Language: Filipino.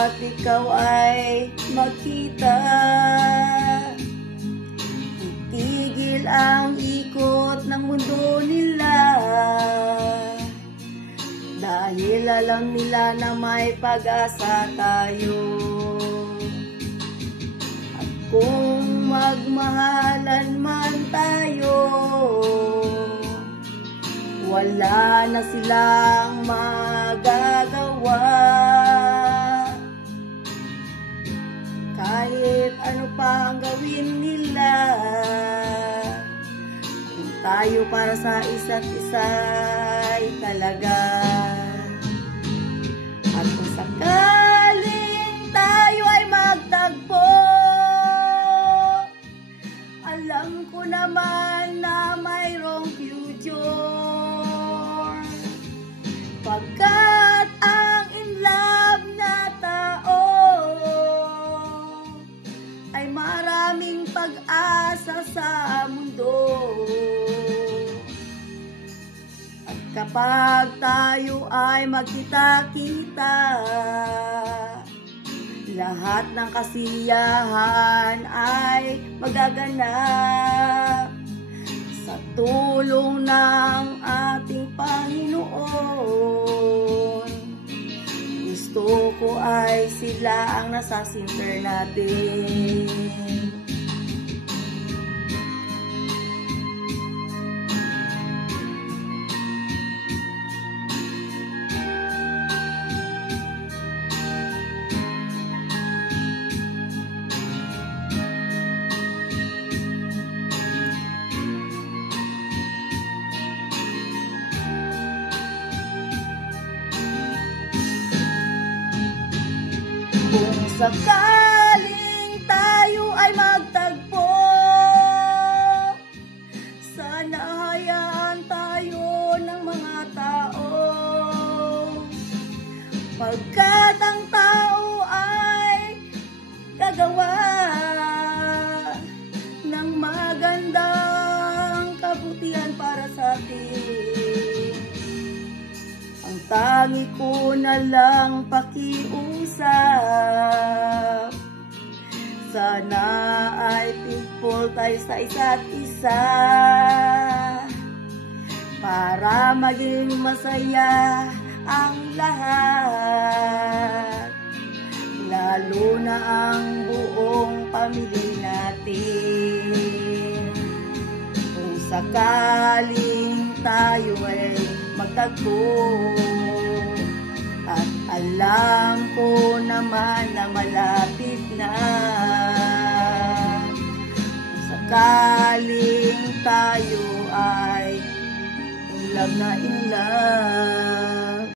at ikaw ay magkita. Itigil ang ikot ng mundo nila, dahil alam nila na may pag-asa tayo. At kung magmahalan man tayo, wala na silang magagawa. Kahit ano pa ang gawin nila, kung tayo para sa isa't isa ay talaga. At kung sakaling tayo ay magtagpo, alam ko naman na mayroong future. Pagkat ang in love na tao ay maraming pag-asa sa mundo. At kapag tayo ay magkita-kita, lahat ng kasiyahan ay magaganap sa tulong ng ating Panginoon. Gusto ko ay sila ang nasa center natin. Kung sakaling tayo ay magtagpo, sana hayaan tayo ng mga tao. Pagkat ang tao ay gagawa ng magandang kabutihan para sa atin. Ang tangi ko na lang pakiusap, sana ay thankful tayo sa isa't isa, para maging masaya ang lahat, lalo na ang buong pamilya natin. Kung sakaling tayo ay magtagpo, at alam ko naman na malapit na, kung sakaling tayo ay in love na in love.